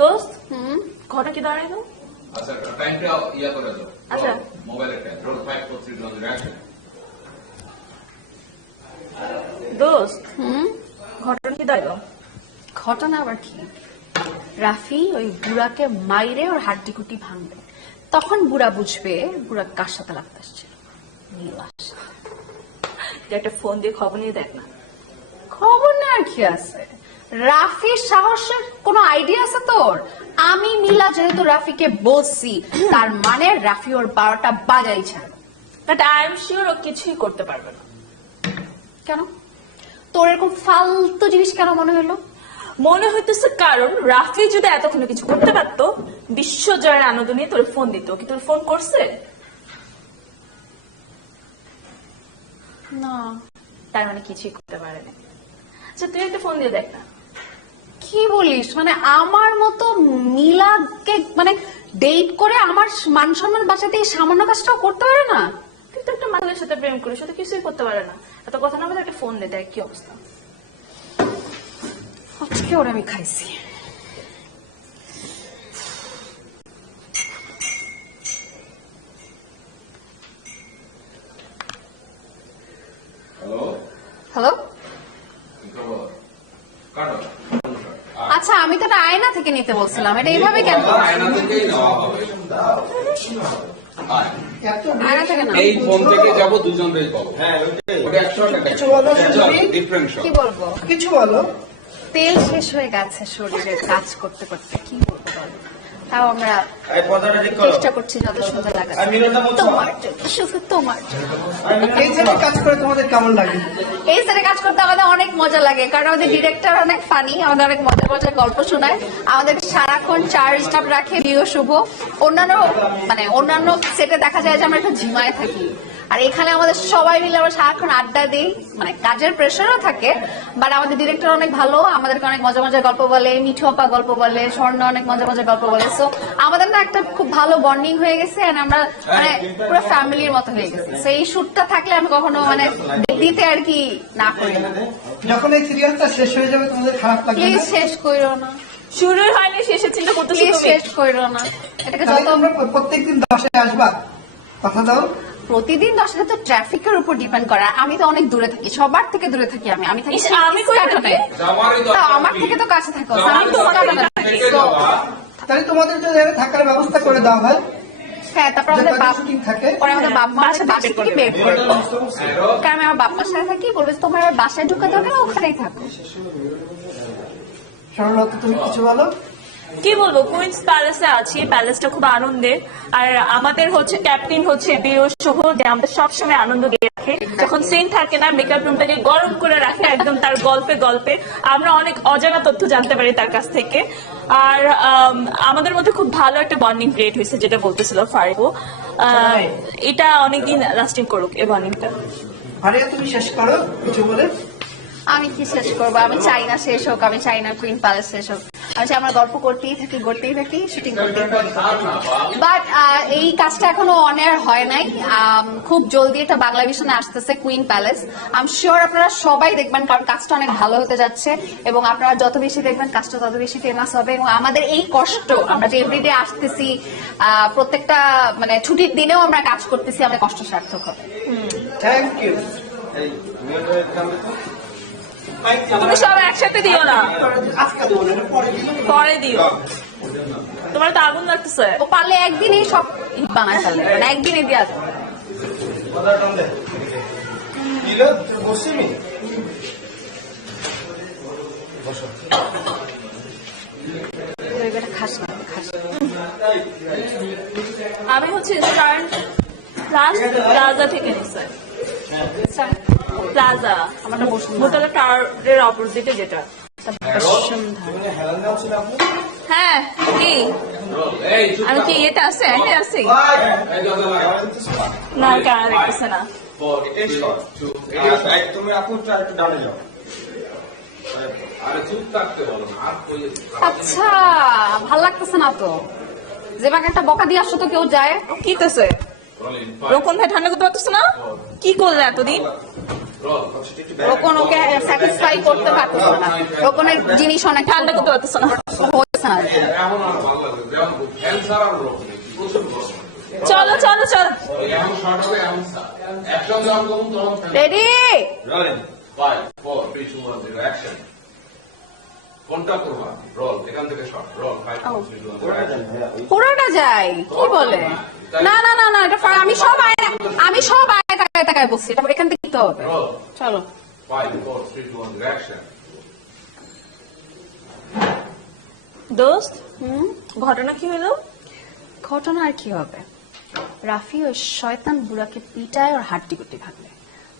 দোস্ত ঘটনা কি দাঁড়াইলো? আচ্ছা টাইমটা ইয়া করে দাও। আচ্ছা মোবাইলের টাইম রোল 5 4 3 2 অ্যাকশন। দোস্ত ঘটনা কি দাঁড়াইলো? ঘটনা আবার কি, রাফি ওই বুড়াকে মাইরে ওর হাড্ডি কুটি ভাঙবে, তখন বুড়া বুঝবে বুড়া কার সাথে লাগতে আসছিল। একটা ফোন দিয়ে খবর নিয়ে দেখ না। খবর নেওয়ার কি আছে, রাফির সাহসের কোনো আইডিয়া আছে তোর? আমি নীলা যেহেতু রাফিকে বলছি, তার মানে রাফি ওর 12টা বাজাই ছাড়। বাট আই এম শিওর ও কিছুই করতে পারবে না। কেন তোর এরকম ফালতু জিনিস কেন মনে হলো? মনে হইতেছে কারণ রাফি যদি এতক্ষণে কিছু করতে পারতো, বিশ্ব জয়ের আনন্দ নিয়ে তোর ফোন দিত। কি তোর ফোন করছে? না। তার মানে কিছুই করতে পারে না। আচ্ছা তুই একটা ফোন দিয়ে দেখ না। কি বলিস, মানে আমার মতো নীলাকে মানে ডেট করে আমার মান সম্মান বাঁচাতে এই সামান্য কাজটাও করতে পারে না? তুই তো একটা মানুষের সাথে প্রেম করিস, তো কিছুই করতে পারে না। এত কথা না বলে একটা ফোন দে, দেখ কি অবস্থা। আজকে ওরা আমি খাইছি। হ্যালো হ্যালো, কি খবর? কাটো। আচ্ছা আমি তো এটা আয়না থেকে নিতে বলছিলাম, এটা এইভাবে কেন? আয়না থেকেই নেওয়া হবে। আয়না থেকে না, এই ফোন থেকে যাব দুজন রে পাবো। হ্যাঁ ওটা 100 টাকা। কিছু বলো সুন্দরী? ডিফারেন্ট কি বলবো? কিছু বলো। তেল শেষ হয়ে গেছে শরীরে কাজ করতে করতে, কি বলবো বলো? তাও আমরা চেষ্টা করছি যত সুন্দর লাগার। তোমার জন্য, শুধু তোমার জন্য। এই সেটে কাজ করে তোমাদের কেমন লাগে? এই সেটে কাজ করতে আমাদের অনেক মজা লাগে, কারণ আমাদের ডিরেক্টর অনেক ফানি, আমাদের অনেক মজার মজার গল্প শোনায়, আমাদের সারাক্ষণ চার্জ আপ রাখে প্রিয় শুভ। অন্যান্য সেটে দেখা যায় যে আমরা একটু ঝিমায় থাকি, আর এখানে আমাদের সবাই মিলে আমরা সারাক্ষণ আড্ডা দিই, মানে কাজের প্রেশারও থাকে, বাট আমাদের ডিরেক্টর অনেক ভালো, আমাদেরকে অনেক মজা মজার গল্প বলে, মিঠু আপা গল্প বলে, স্বর্ণ অনেক মজা মজার গল্প বলে। সো আমাদের না একটা খুব ভালো বন্ডিং হয়ে গেছে, and আমরা মানে পুরো ফ্যামিলির মতো হয়ে গেছে। সো এই শুটটা থাকলে আমি কখনো মানে দিতে আর কি না করি না। যখন এই সিরিয়ালটা শেষ হয়ে যাবে তোমাদের খারাপ লাগবে প্লিজ না? শেষ করো না, শুরুই হয়নি, শেষের চিন্তা করতেছি প্লিজ তুমি। শেষ করো না। এটাকে তাহলে যত তোমরা প্রত্যেকদিন 10-এ আসবা, কথা দাও। প্রতিদিন 10টা তো ট্রাফিকের উপর ডিপেন্ড করা, আমি তো অনেক দূরে থাকি, সবার থেকে দূরে থাকি আমি থাকি ইস, আমি কই থাকি? যাওয়ারই তা দরকার আমার নেই। থেকে তো কাছে থাকো, যাওয়ারই আমি তো দরকার কাছে নেই, থাকি। থেকে যাওয়া। তাহলে তোমাদের যদি এখানে থাকার ব্যবস্থা করে দেওয়া হয়, হ্যাঁ, তারপর আমাদের যে কদিন বাপ শুটিং থাকে, পরে আমাদের বাবা বাসা বাসা থেকে বের করে দেবো। কারণ আমি আমার বাবার সাথে থাকি, বলবে যে তোমার আবার বাসায় ঢুকাতে হবে না, ওখানেই থাকো। সরলতা তুমি কিছু বলো। কি বলবো, কুইন্স প্যালেসে আছি, প্যালেসটা খুব আনন্দের। আর আমাদের হচ্ছে ক্যাপ্টেন হচ্ছে বিও শুভ, যে আমাদের সবসময় আনন্দ দিয়ে রাখে। যখন সিন থাকে না, মেকআপ রুমটাকে গরম করে রাখে একদম, তার গল্পে গল্পে আমরা অনেক অজানা তথ্য জানতে পারি তার কাছ থেকে। আর আমাদের মধ্যে খুব ভালো একটা বন্ডিং ক্রিয়েট হয়েছে, যেটা বলতেছিল ফারিবো। এটা অনেকদিন লাস্টিং করুক এই বন্ডিংটা। আরিয়া তুমি শেষ করো কিছু বলে। আমি কি শেষ করবো? আমি চাই না শেষ হোক, আমি চাই না কুইন প্যালেস শেষ হোক, আমি চাই আমার গল্প করতেই থাকি শুটিং করতেই থাকি। বাট এই কাজটা এখনো অন এয়ার হয় নাই, খুব জলদি এটা বাংলা ভিশনে আসতেছে queen palace. I am sure আপনারা সবাই দেখবেন, কারণ কাজটা অনেক ভালো হতে যাচ্ছে, এবং আপনারা যত বেশি দেখবেন কাজটা তত বেশি ফেমাস হবে। এবং আমাদের এই কষ্ট, আমরা যে এভরিডে আসতেছি, প্রত্যেকটা মানে ছুটির দিনেও আমরা কাজ করতেছি, আমাদের কষ্ট সার্থক হবে। Thank you. তুমি সব একসাথে দিও না, আজকে দেবো না, পরে দিও। পরে দিও। তোমার তো আগুন লাগতেছে। ও পারলে একদিনই সব বানায় ফেলবে, মানে একদিনই দেওয়া যাবে। খাস না, খাস না। আমি হচ্ছে ইনস্টান্ট প্লাজা থেকে নিচ্ছি। প্লাজা আমারটা বসুন হোটেলের টাওয়ারের অপোজিটে যেটা। হ্যাঁ কি আমি কি এটা আছে এন্টে আছি না, কেন দেখতেছে না। তুমি আপু একটু ডানে যাও। আরে চুপ থাকতে বলো না, আর কই আচ্ছা, ভাল লাগতেছে না তো, যে বাকে একটা বকা দিয়ে আসছো তো কেউ যায়। কি তেছে রোকন ভাই ঠান্ডা করতে পারতেছে না? কি করলে এতদিন? রোকন ওকে স্যাটিসফাই করতে পারতেছে না, রোকনের জিনিস অনেক ঠান্ডা করতে পারতেছে না। হয়েছে না এমন আর ভালো লাগে যেমন ফ্যান ছাড়া রোগ নেই প্রচুর গরম চলো চলো চলো এমন শর্ট হবে এমন একদম যখন কমন তখন রেডি রোলিং 5 4 3 2 1 0 অ্যাকশন কোনটা করবা রোল এখান থেকে শর্ট রোল 5 4 3 2 1 অ্যাকশন পুরোটা যায় কি বলে না না না না এটা আমি সব আয় তাকায় বলছি তারপর এখান থেকে দিতে হবে রোল চলো 5 4 3 2 1 অ্যাকশন দোস্ত ঘটনা কি হলো? ঘটনা আর কি হবে রাফি ওই শয়তান বুড়াকে পিটায় ওর হাড্ডি গুটি ভাঙবে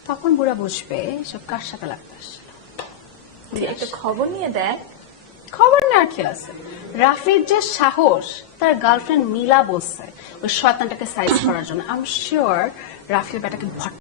তখন বুড়া বুঝবে সব কার সাথে লাগতে আসছে তুই একটা খবর নিয়ে দেখ। খবর না আর কি আছে রাফির যে সাহস তার গার্লফ্রেন্ড মিলা বলছে ওই শয়তানটাকে সাইজ করার জন্য আই এম শিওর রাফির বেটাকে ভট